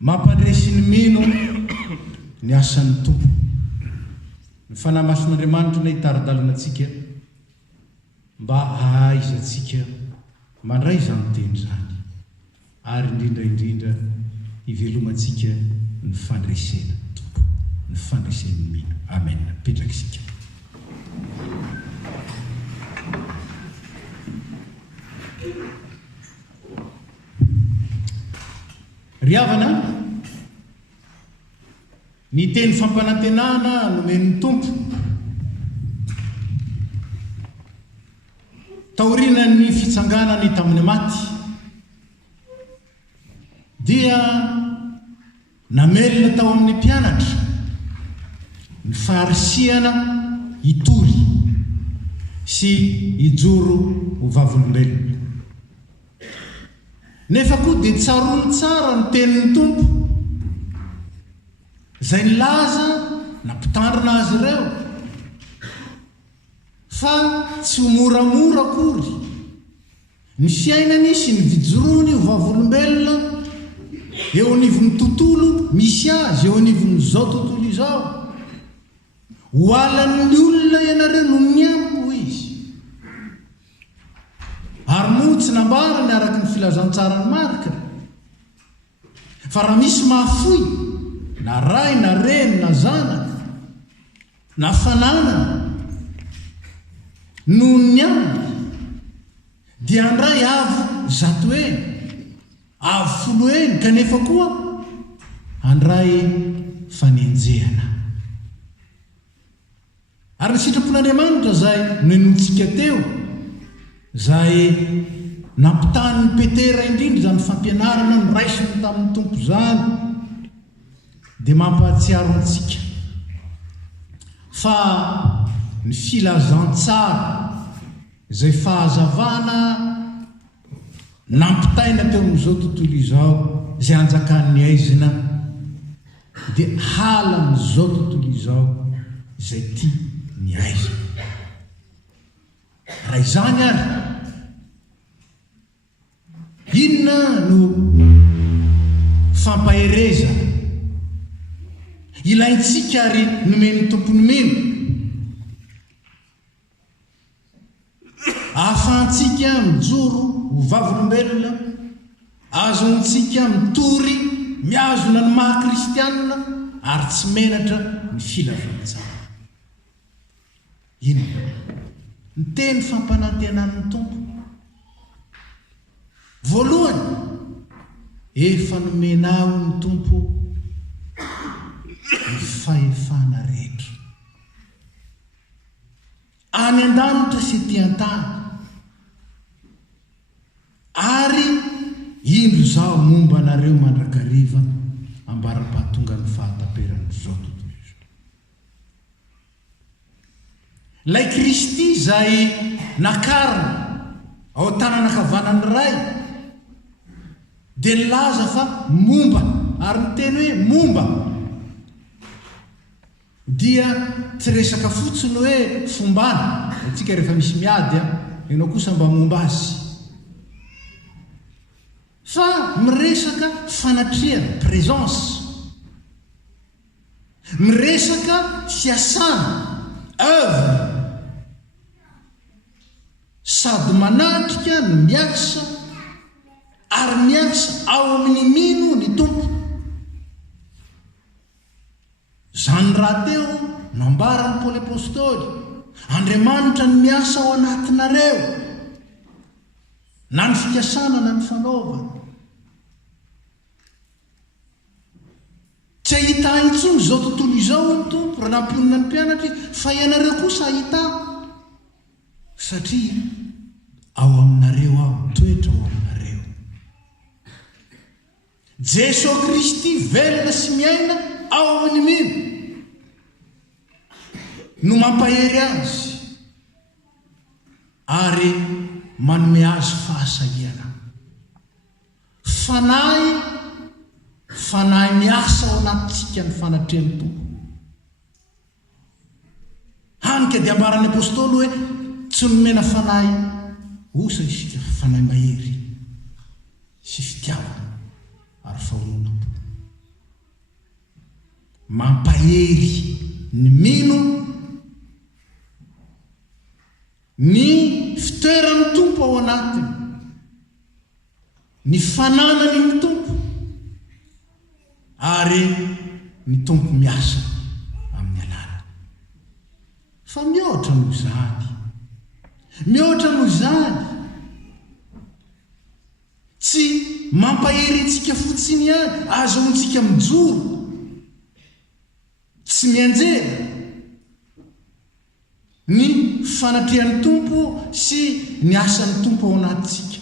mampandresy ny mino ny asan'ny tompo. Ny fanamasin'Andriamanitra na hitaridalana antsika mba ahaizantsika mandray izany teny zany, ary indrindra hivelomantsika ny fandresena tompo, ny fandresen'ny mino. Amen. Petraky isika. Ry havana, ny teny fampanantenana nomen'ny tompo taorina ny fitsanganany tamin'ny maty dia namelona tao amin'ny mpianatra ny faharisiana hitory sy hijoro ho vavolombelona. Nefa koa dia tsarony tsara ny tenin'ny tompo izay nilaza nampitandrina azy ireo fa tsy ho moramora akory ny fiainany sy ny vijorony ho vavolombelona eo anivon'ny tontolo misy azy, eo anivon'izao tontolo izao. Ho alan'ny olona ianareo no miampo izy. Ary moa tsy nambarany araka ny filazantsarany marika fa raha misy mahafoy na ray na reny na zanaka na fananana noho ny aminy dia andray avo zato eny, avo folo eny, kanefa koa andray fanenjehana. Ary ny sitrapon'Andriamanitra zay noenontsika teo, zay nampitany ny Petera indrindra zany fampianarana ny raisiny tamin'ny tompo zany, dia mampahatsiaro antsika fa ny filazantsara izay fahazavana nampitaina teo amin'izao tontolo izao, izay anjakan'ny aizina dia hala amin'izao tontolo izao izay tia ny aizina. Raha izany ary inona no fampahereza ilaintsika ary nomen'ny tompony mino ahafahantsika mijoro ho vavolombelona, azontsika mitory miazona ny maha kristianina ary tsy menatra ny filazantsara. Ino ny teny fampanantenan'ny tompo? Voalohany, efa nomenao ny tompo ny fahefana rehetra any an-danitra sy ety an-tany, ary indro zao momba anareo mandrakariva ambara-pahatonga ny fahataperan'izao tontolo izao. Lay Kristy zay nakarina ao tanana kavanany ray dia nilaza fa momba, ary ny teny hoe momba dia tsy resaka fotsiny hoe fombana, atsika rehefa misy miady ianao kosa mba momba azy, fa miresaka fanatriana, présence, miresaka fiasana, œuvre, sady manatrika ny miasa ary miasa ao amin'ny mino ny tompo. Zany raha teo nambarany Paoly apôstôly, Andriamanitra ny miasa ao anatinareo, na ny fikasana na ny fanaovana. Tsy ahita intsony zao tontolo izao ny tompo raha nampionina ny mpianatra, fa ianareo kosa ahita, satria ao aminareo ao toetra ao aminareo. Jesosy Kristy velona sy miaina ao amin'ny mino no mampahery azy ary manome azy fahasahiana. Fanahy miasa ao anatintsika ny fanatrehan'ny tompo. Hanika dia ambaran'ny apôstôly hoe tsy nomena fanahy osa isika, fanahy mahery sy fitiavana ary fahomona. mampahery ny mino ny fitoerany tompo ao anatiny, ny fananany ny tompo, ary ny tompo miasa amin'ny alala. Fa mihoatra noho zany, mihoatra noho zany, tsy mampahery antsika fotsiny ihany, azoontsika mijoro, tsy mianjera ny fanatrehan'ny tompo sy ny asan'ny tompo ao anatintsika,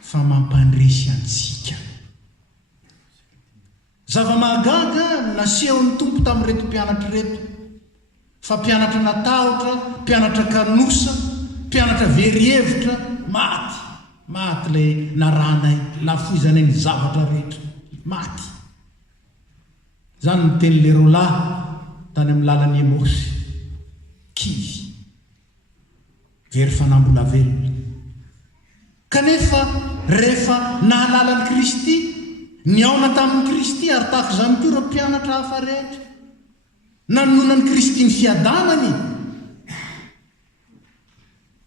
fa mampandresy antsika. Zava-mahagaga nasehon'ny tompo tamin'reto mpianatra reto, fa mpianatra natahotra, mpianatra kanosa, mpianatra verihevitra, maty lay naranay lafoizanay ny zavatra rehetra, maty. Zany ny teny le rolahy tany amin'ny lalan'ny Emosy, kivy very fanambola velona. Kanefa rehefa nahalalany Kristy, ny aona tamin'ny Kristy, ary tahaka izany koa ireo mpianatra hafa rehetra, nanonany Kristy ny fiadanany,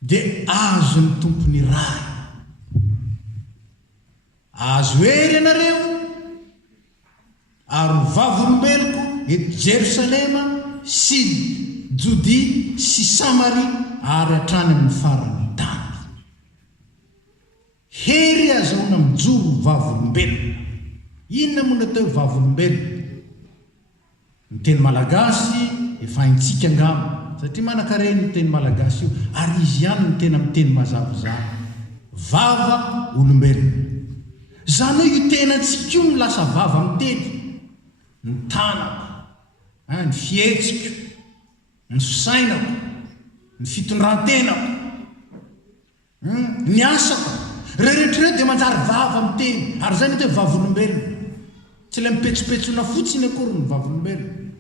dia azo ny tompony ray. Azo hery ianareo ary vavolombeloko eto Jerusalema sy Jody sy Samary ary hatrany amin'ny farany tany. Hery azahoana mijoro vavolombelona. Inona moa natao vavolombelona? Ny teny malagasy efa haintsika angamba, satria manan-kareny ny teny malagasy io, ary izy ihany ny tena amin'ny teny mazavazava. Vava olombelona. Zany hoe io tenantsika io no lasa vava miteny. Ny tanako, ny fihetsiko, ny fisainako, ny fitondrantenako, ny asako, rehetrarehetra dia manjary vava miteny. Ary zay ny hoe vavolombelona. Tsy ilay mipetsopetsona fotsiny akory ny vavolombelona,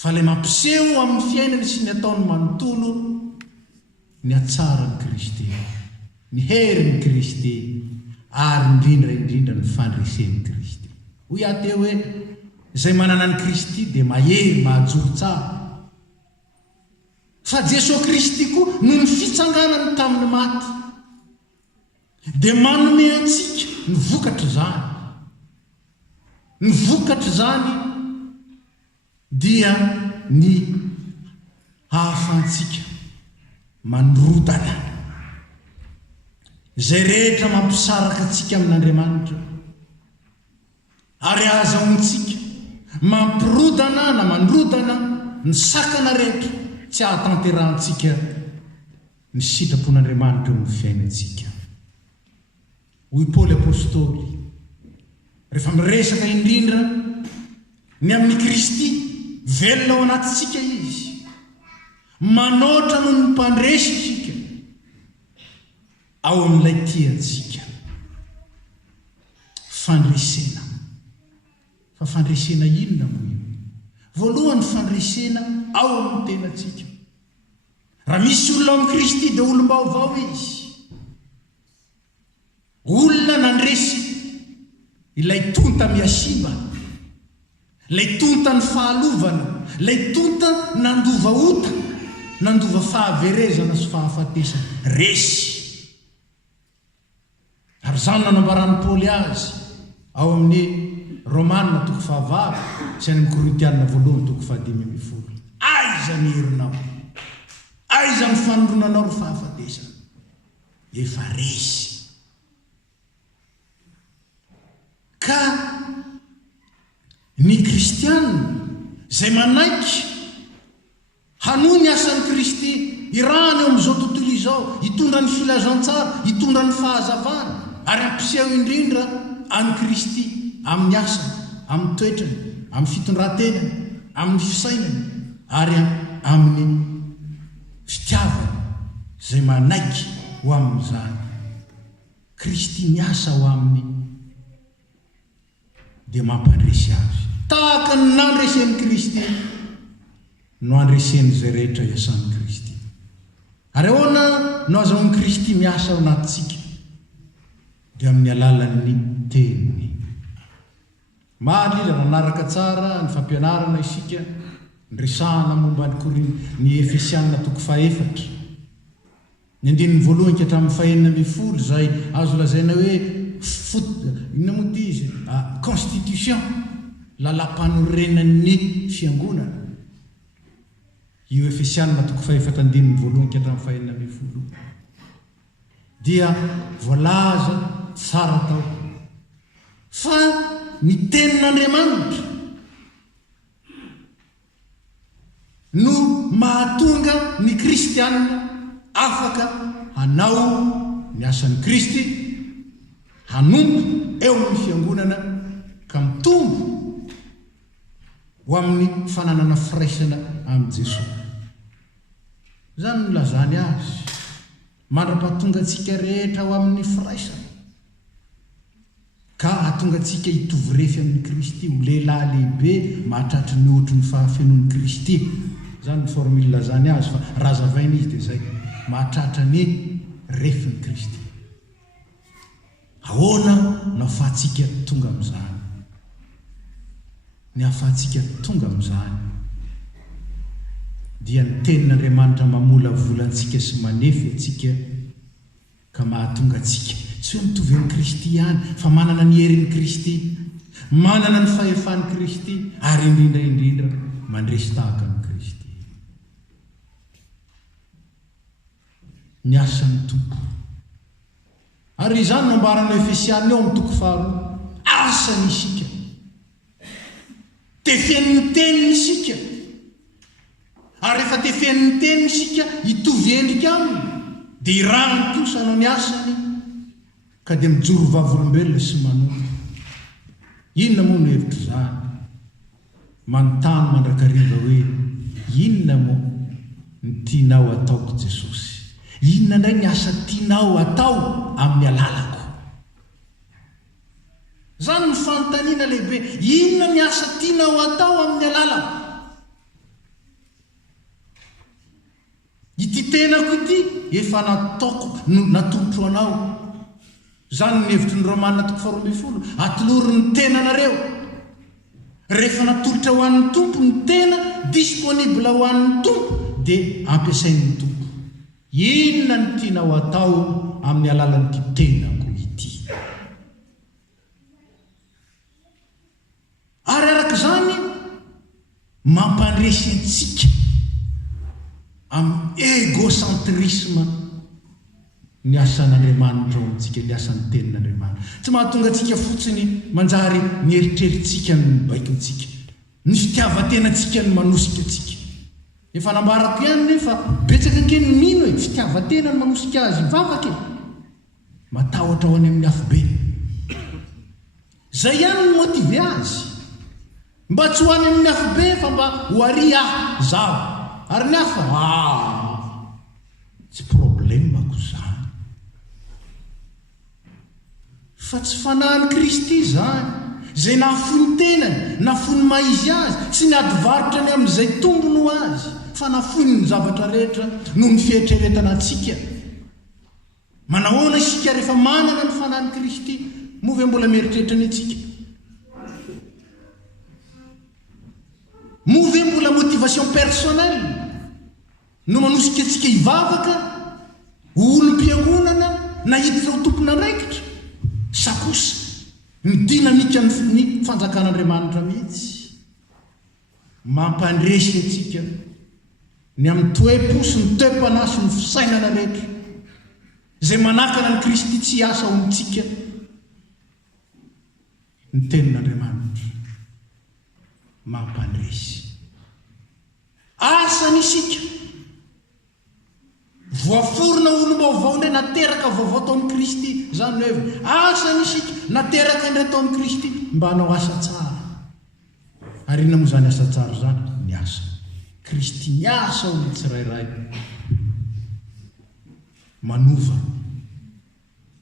fa ilay mampiseho amin'ny fiainany sy ny ataony manontolo ny atsaran'ny Kristy, ny herin'ny Kristy, ary indrindra ny fandresen'ny Kristy. Hoy aho teo hoe izay manana ny Kristy dia mahery mahajoro tsara. Fa Jesosy Kristy koa noho ny fitsanganany tamin'ny maty dia manome antsika ny vokatra zany. Ny vokatra zany dia ny hahafahantsika manrodana izay rehetra mampisaraka antsika amin'Andriamanitra, ary ahazahoantsika mampirodana na mandrodana ny sakana rehetra tsy ahatanterahantsika ny sitrapon'Andriamanitra eo amin'ny fiainantsika. Hoy Paoly apôstôly, rehefa miresaka indrindra ny amin'ny Kristy, velona ao anatintsika izy, manoatra noho ny mpandresy isika ao amin'ilay tiantsika. Fandresena. Fa fandresena inona moa io? Voalohany fandresena ao amin'ny tenantsika. Raha misy olona amin'ny Kristy dia olom-baovao izy. Olona nandresy ilay tonta miasiba, ilay tonta ny fahalovana, ilay tonta nandova ota, nandova fahaverezana sy fahafatesana, resy. Ary zany nanambaran'ny Paoly azy ao amin'ny Romanina 9 sy any amin'ny Korintianina 1:5. Aiza ny herinao? Aiza ny fanondronanao ry fahafatesana? Efa resy. Ka ny kristianina izay manaiky hanohy ny asan'ny Kristy, irahany eo amin'izao tontolo izao, hitondra ny filazantsara, hitondra ny fahazavana, ary ampiseho indrindra an'i Kristy amin'ny asany, amin'ny toetrany, amin'ny fitondrantenany, amin'ny fisainany, ary amin'ny fitiavany izay manaiky ho amin'izany. Kristy miasa ho aminy dia mampandresy azy. Tahaka ny nandresen'ny Kristy no andresen'ny izay rehetra iasan'ny Kristy. Ary ahoana no azahoan'ny Kristy miasa ao anatintsika? Dia amin'ny alalan'ny teniny. malila nanaraka tsara ny fampianarana isika ndresahana momba ny Korina ny Efesianina toko 4 ny andininy voalohany ka hatramin'ny 4:10 zay azo lazaina hoe inona moa ty izy constitution lalam-panorenan'ny fiangonana io Efesianina toko 4 andininy voalohany ka hatramin'ny 4:10 dia voalaza tsara tao fa ny tenin'Andriamanitra no mahatonga ny kristianina afaka hanao ny asan'ny Kristy, hanompo eo amin'ny fiangonana ka mitombo ho amin'ny fananana firaisana amin'i Jesosy. Zany no lazany azy mandra-pahatonga antsika rehetra ho amin'ny firaisana ka ahatonga antsika hitovy refy amin'ny Kristy, ho lehilahy lehibe mahatratry ny ohatry ny fahafenoan'ny Kristy. Zany ny formule lazany azy fa razavaina izy dia zay mahatratra ny refin'ny Kristy. Ahoana no ahafahantsika tonga amin'izany? Ny ahafahantsika tonga amin'izany dia ny tenin'Andriamanitra mamolavola antsika sy manefy antsika ka mahatonga antsika tsy hoe mitovy amin'ny Kristy ihany fa manana ny herin'ny Kristy, manana ny fahefan'ny Kristy ary indrindra mandresy tahaka ny Kristy. Ny asan'ny tompo. Ary izany no ambaran'ny Efesianina eo amin'ny toko 4, asany isika. Tefen'ny teniny isika. Ary rehefa tefen'ny teniny isika hitovy endrika aminy, dia irahany kosa anao ny asany ka dia mijoro vavolombelona sy manompo. Inona moa no hevitra izany? Manontany mandrakariva hoe inona moa ny tianao ataoko Jesosy? Inona indray ny asa tianao atao amin'ny alalako? Zany ny fanontaniana lehibe. Inona ny asa tianao atao amin'ny alalako? Ity tenako ity efa nataoko natolotro anao. Zany ny hevitry ny Romanina toko 12, atolory ny tenanareo. Rehefa natolotra ho an'ny tompo ny tena, disponible ho an'ny tompo, dia ampiasain'ny tompo. Inona ny tianao atao amin'ny alalan'ity tenako ity? Ary araka izany mampandresy antsika amin'ny égocentrisme ny asan'Andriamanitra ao amintsika, ny asan'ny tenin'Andriamanitra. Tsy mahatonga antsika fotsiny manjary ny eritrerittsika ny baikontsika, ny fitiavan-tenantsika ny manosika antsika. Efa nambarako ihany nefa betsaka ankeny mino hoe fitiavan-tena ny manosika azy mivavaka e, matahotra ho any amin'ny hafobe. Zay ihany ny motive azy, mba tsy ho any amin'ny hafobe fa mba ho ary zaho. Ary ny hafa tsy problemako zany, fa tsy fanahin'i Kristy zany, zay nahafony tenany, nahafony maizy azy, tsy niady-varotra ny amin'izay tombony ho azy, fa nahafony ny zavatra rehetra noho ny fieritreretana antsika. Manahoana isika rehefa manana ny fanahin'i Kristy, moa ve mbola mieritreritra ny antsika? Moa ve mbola motivation personnelle no manosika antsika hivavaka, olom-piangonana na hiditra ho tompon'andraikitra? Sa kosa ny dinamika ny fanjakan'Andriamanitra mihitsy mampandresy antsika ny amin'ny toe-po sy ny toe-panahy sy ny fisainana rehetra zay manakana ny Kristy tsy asa ao amintsika. Ny tenin'Andriamanitra mampandresy asany isika. Voaforona olom-baovao indray nateraka vaovao tao amin'ny Kristy. Zany hoe asany isika nateraka indray tao amin'ny Kristy mba hanao asa tsara. Ary inona moa zany asa tsara zany? Ny asa Kristy, ny asa ao amin'ny tsirairay, manova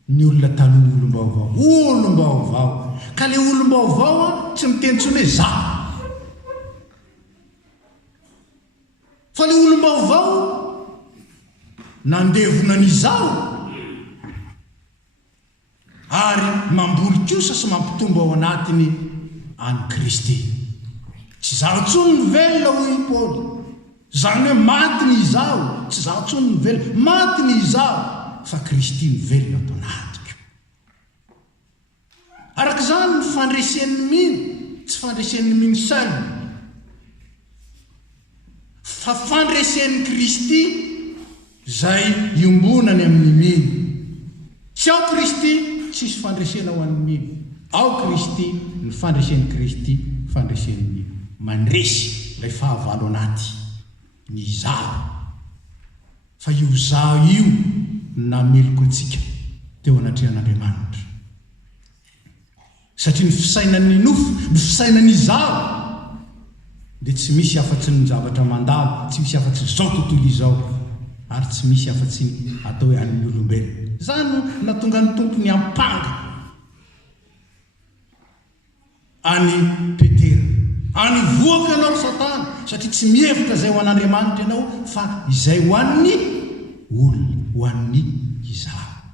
ny olona taloha olom-baovao. Olom-baovao ka le olom-baovao tsy mitentsony hoe za, fa le olom-baovao nandevona n'izao ary mamboly kosa sy mampitombo ao anatiny any Kristy. Tsy zaho tsony ny velona hoy Paoly. Zany hoe maty ny izaho, tsy zaho tsony ny velona, maty ny izaho, fa Kristy ny velona ato anatiko. Araka zany ny fandresen'ny mino, tsy fandresen'ny mino seul, fa fandresen'ny Kristy zay iombonany amin'ny mino. Tsy ao Kristy, tsisy fandresena ho an'ny mino. Ao Kristy, ny fandresen'ny Kristy, fandresen'ny mino. Mandresy ilay fahavalo anaty ny izaho. Fa io zaho io nameloko antsika teo anatrehan'Andriamanitra. Satria ny fisainan'ny nofo, ny fisainan'ny izaho, dia tsy misy afa-tsy ny zavatra mandalo, tsy misy afa-tsy zao tontolo izao, ary tsy misy afa-tsy atao hoe an'ny olombelona. Zany natonga ny tompony ampanga any Petera, any voaka ianao Satana, satria tsy mihevitra zay ho an'Andriamanitra ianao, fa izay ho an'ny olona, ho an'ny izaho.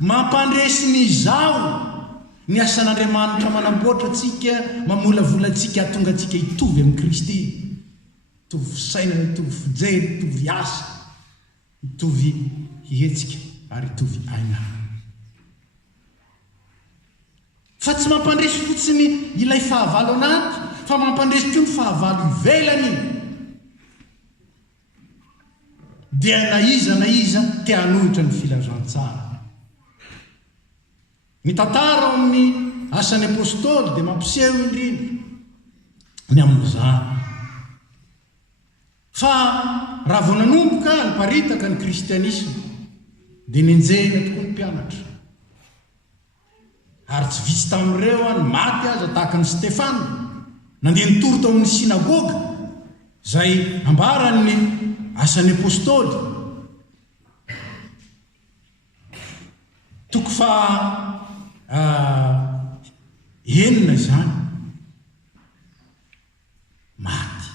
Mampandresy ny izaho ny asan'Andriamanitra manamboatra antsika, mamolavola antsika, atonga antsika hitovy amin'ny Kristy. Hitovy fisainana, hitovy fijery, hitovy asa, hitovy hihetsika, ary hitovy aina. Fa tsy mampandresy fotsiny ilay fahavalo anaty, fa mampandresy koa ny fahavalo ivelany. Dia na iza te hanohitra ny filazantsara. Ny tantara amin'ny asan'ny apôstôly dia mampiseho indrindra ny amin'izany. Fa raha vao nanomboka niparitaka ny kristianisma, dia nenjehina tokoa ny mpianatra. Ary tsy vitsy tamin'ireo ny maty aza tahaka ny Stefana, nandeha nitory tao amin'ny sinagoga, zay ambaran'ny asan'ny apôstôly. Toko fa enina zany maty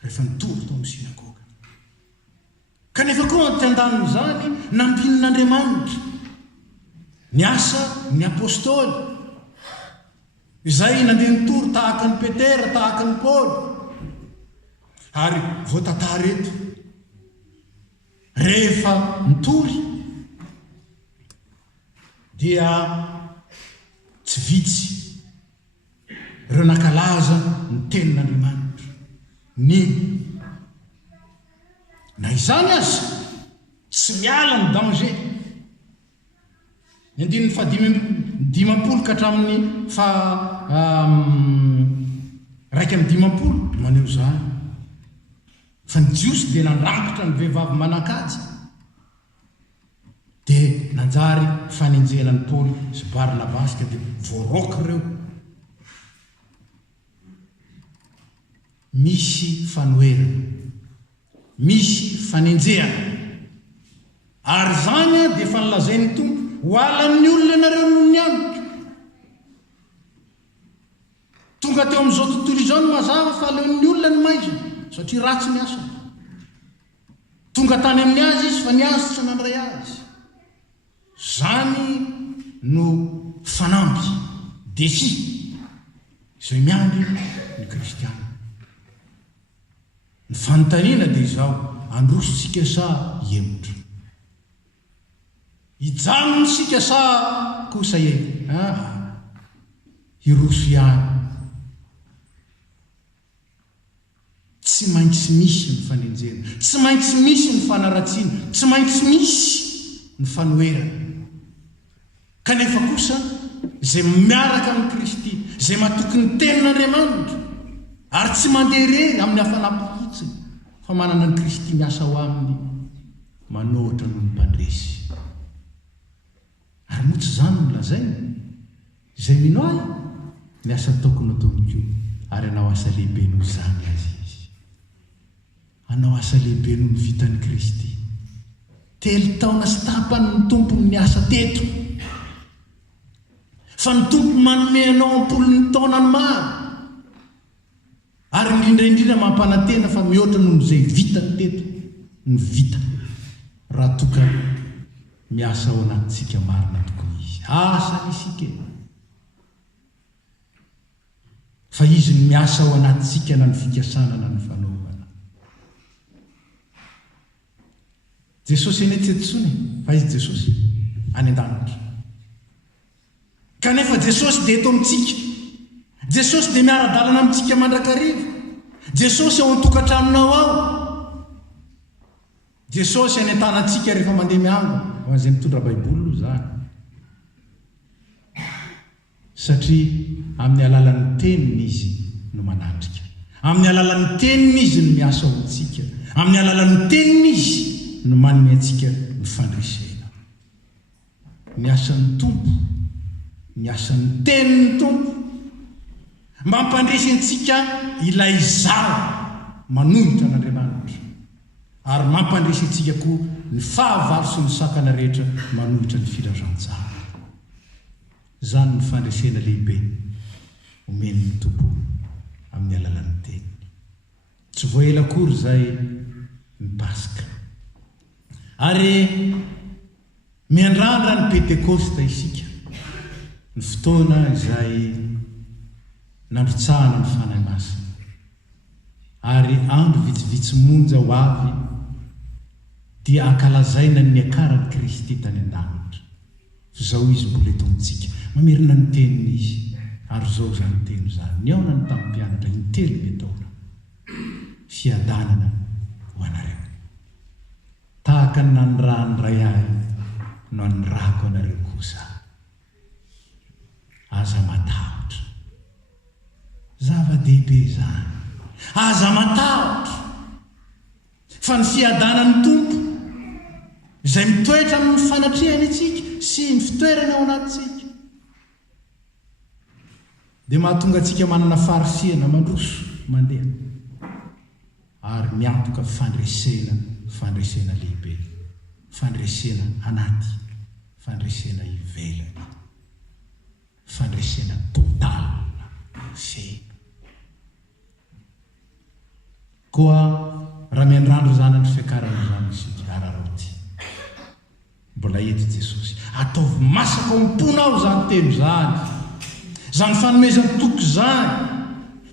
rehefa nitory tao amin'ny sinagoga. Kanefa koa ty andaniny zany nampinin'Andriamanitra ny asa ny apôstôly, izay nandeha nitory tahaka ny Petera, tahaka ny Paoly. Ary voatantara eto, rehefa nitory dia tsy vitsy ireo nankalaza ny tenin'Andriamanitra. Na izany aza tsy miala ny danger. Ny andininy fa 50 ka hatramin'ny fa 150 maneo zany. Fa ny jiosy dia nandrakitra ny vehivavy manan-kaja, dia nanjary fanenjenan'ny Paoly sy Barnabasy, dia voaroky ireo. Misy fanoherana, misy fanenjehana, ary zany dia fanlazain'ny Tompo ho alan'ny olona nareo noho ny anitra. Tonga teo amin'izao tontolo izao ny mazava fa aleon'ny olona ny maizina, satria ratsy ny asa. Tonga tany amin'ny azy izy fa ny azy tsy nandray azy. Zany no fanampy defi izay miandry ny kristiana. Ny fanontaniana dia izao, andrositsika sa hemotra? Hijanony sika sa kosa hiroso ihany? Tsy maintsy misy ny fanenjena, tsy maintsy misy ny fanaratsiana, tsy maintsy misy ny fanoherana. Kanefa kosa zay miaraka amin'ny Kristy, zay matoky ny tenin'Andriamanitra, ary tsy mandeha irery amin'ny hafanampy fotsiny, fa manana ny Kristy miasa ho aminy, manohitra noho ny mpandresy. Ary moa tsy zany no lazaina, izay mino ahy ny asa tokony ataony koa, ary hanao asa lehibe noho izany azy izy. Hanao asa lehibe noho ny vitan'ny Kristy. 3 taona sy tapany ny tompony ny asa teto, fa ny tompo manome anao 40 taona ny maro, ary indrindraindrindra mampanantena fa mihoatra noho izay vitany teto ny vita, raha toka miasa ao anatintsika marina tokoa izy. Asa isika, fa izy ny miasa ao anatsika na ny fikasana na ny fanaovana. Jesosy eny tetitsony fa izy Jesosy any an-danitra. Kanefa Jesosy dia eto amintsika. Jesosy dia miara-dalana amintsika mandrakariva. Jesosy ao an-tokantranonao ao. Jesosy any an-tanantsika rehefa mandeha miango ho an'izay mitondra baiboly zany. Satria amin'ny alalan'ny teniny izy no manatrika. Amin'ny alalan'ny teniny izy no miasa ao amintsika. Amin'ny alalan'ny teniny izy no manome antsika ny fandresena. Ny asan'ny tompo, ny asan'ny tenin'ny tompo mampandresy antsika ilay zava manohitra an'Andriamanitra, ary mampandresy antsika koa ny fahavalo sy ny sakana rehetra manohitra ny filazantsara. Zany ny fandresena lehibe omen'ny tompo amin'ny alalan'ny teniny. Tsy voaela akory zay ny Paska. Ary miandrandra ny Pentekosta isika, ny fotoana izay nandrotsahana ny fanahy masina, ary andro vitsivitsy monja ho avy dia ankalazaina ny akaran'i Kristy tany an-danitra. Zao izy mbola eto amintsika, mamerina ny teniny izy, ary zao zany teny zany. Ny aona ny tamin'ny mpianatra intelo metaona fiadanana ho anareo. Tahaka ny nanyrahany ray ahy no anyrahako anareo kosa. Aza matahotra. Zava-dehibe zany. Aza matahotra. Fa ny fiadanan'ny tompo izay mitoetra amin'ny fanatrehany antsika sy ny fitoerana ao anatsika dia mahatonga antsika manana farisiana mandroso mandeha, ary miantoka fandresena lehibe, fandresena anaty, fandresena ivelany, fandresena total fe. Koa raha miandrandro zany ny fiakarana zany isika araraoty. Mbola eto Jesosy, ataovy masaka ao am-ponao zany teno zany, zany fanomezany toko zany.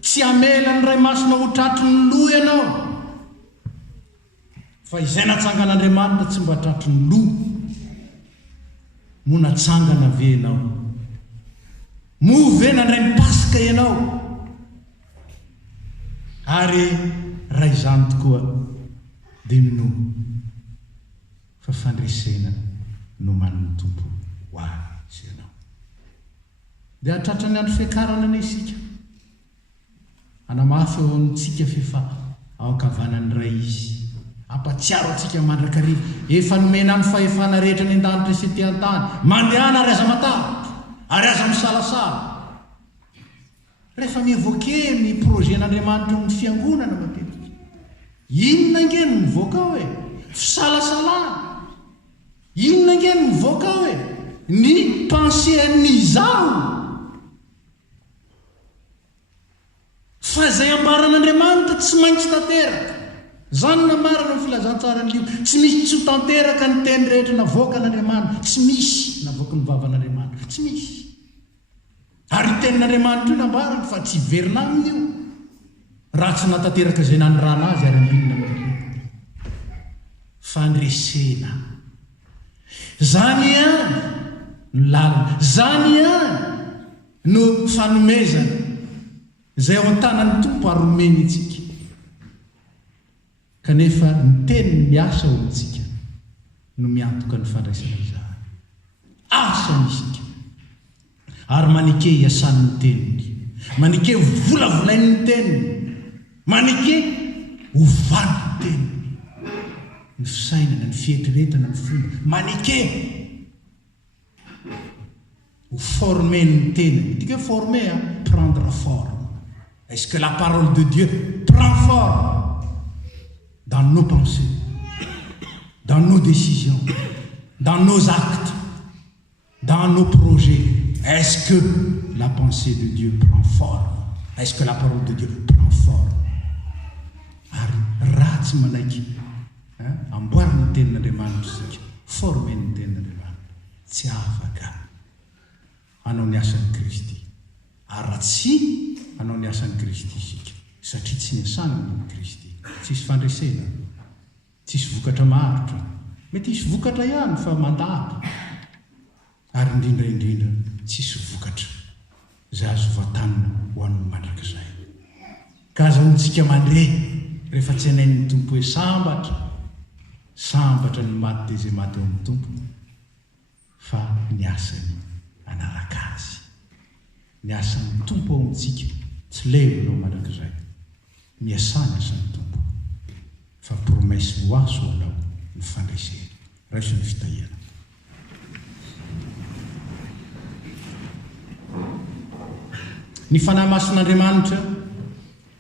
Tsy amela ny ray masina ho tratry ny lo ianao, fa izay natsangan'Andriamanitra tsy mba tratry ny lo, mo natsangana ve ianao, mo ve nandray ny Paska ianao. Ary raha izany tokoa dia minoho fa fandresena no man'ny tompo ho azy ianao. Dia hatratra ny andro fiakarana ny isika, anamafy eo amintsika fefa ao ankavanan'ny ray izy, ampatsiaro antsika mandrakariva, efa nomena ny fahefana rehetra ny an-danitra sy ty an-tany, mandehana ary aza matahotra, ary aza misalasala. Rehefa mivoke ny projen'Andriamanitra amin'ny fiangonana matetika, inona nge no mivoaka ao e? Fisalasalana. Inona nge no mivoaka ao e? Ny penséan'izao. Fa izay ambaran'Andriamanitra tsy maintsy tanteraka. Zany namarana ny filazantsara ny lio, tsy misy tsy ho tanteraka ny teny rehetra navoaka n'Andriamanitra. Tsy misy navoaka ny vavan'Andriamanitra, tsy misy. Ary tenin'Andriamanitra io nambarana fa tsy verina aminy io raha tsy natanteraka izay nanyrana azy ary ambinina amin'ny fandresena. Zany ihany no lalana, zany ihany no fanomezana izay ao an-tanan'ny tompo ary omeny antsika. Kanefa ny teniny miasa ao amintsika no miantoka ny fandraisana izany. Asa isika ary manike iasan'ny teniny, manike volavolain'ny teniny, manike ovan'ny teniny, ny fisainana, ny fietretana, ny fomba, manike ho former ny teniny. Tika former, prendre forme. Est-ce que la parole de Dieu prend forme dans nos pensées, dans nos décisions, dans nos actes, dans nos projets? Est-ce que la pensée de Dieu prend forme? Est-ce que la parole de Dieu prend forme? Ary raha tsy manaiky amboarina ny tenin'Andriamanitra sika, forme ny tenin'Andriamanitra, tsy afaka hanao ny asan'i Kristy. Ary raha tsy hanao ny asan'ny Kristy isika satria tsy niasana ny Kristy tsisy fandresena tsisy vokatra maharitra mety isy vokatra ihany fa mandahatra ary indrindra tsisy vokatra zay azo vatanina ho an'ny mandrakizay ka azaontsika mandre rehefa tsy hanain'ny tompo hoe sambatra ny maty dia zay maty eo amin'ny tompo fa ny asany anaraka azy ny asan'ny tompo ao amintsika tsy levinao mandrakizay miasany asan'ny tompo fa promesy ho azo anao ny fandresena raiso ny fitahiana ny fanahy mason'Andriamanitra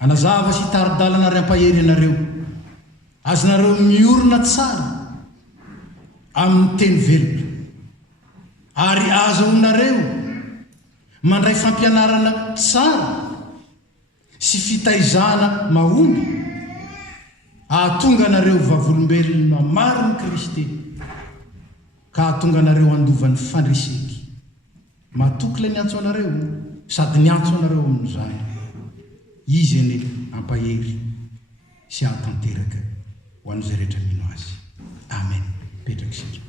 anazava sy taridalana ry ampahery anareo azonareo miorina tsara amin'ny teny velona ary azaonareo mandray fampianarana tsara sy fitaizana mahomby ahatonga anareo vavolombelona maro ny Kristy ka ahatonga anareo andovan'ny fandreseky matoky ilay ny antso anareo sady ny antso anareo amin'izany izy ane ampahery sy ahatanteraka ho an'izay rehetra mino azy amen petraky sika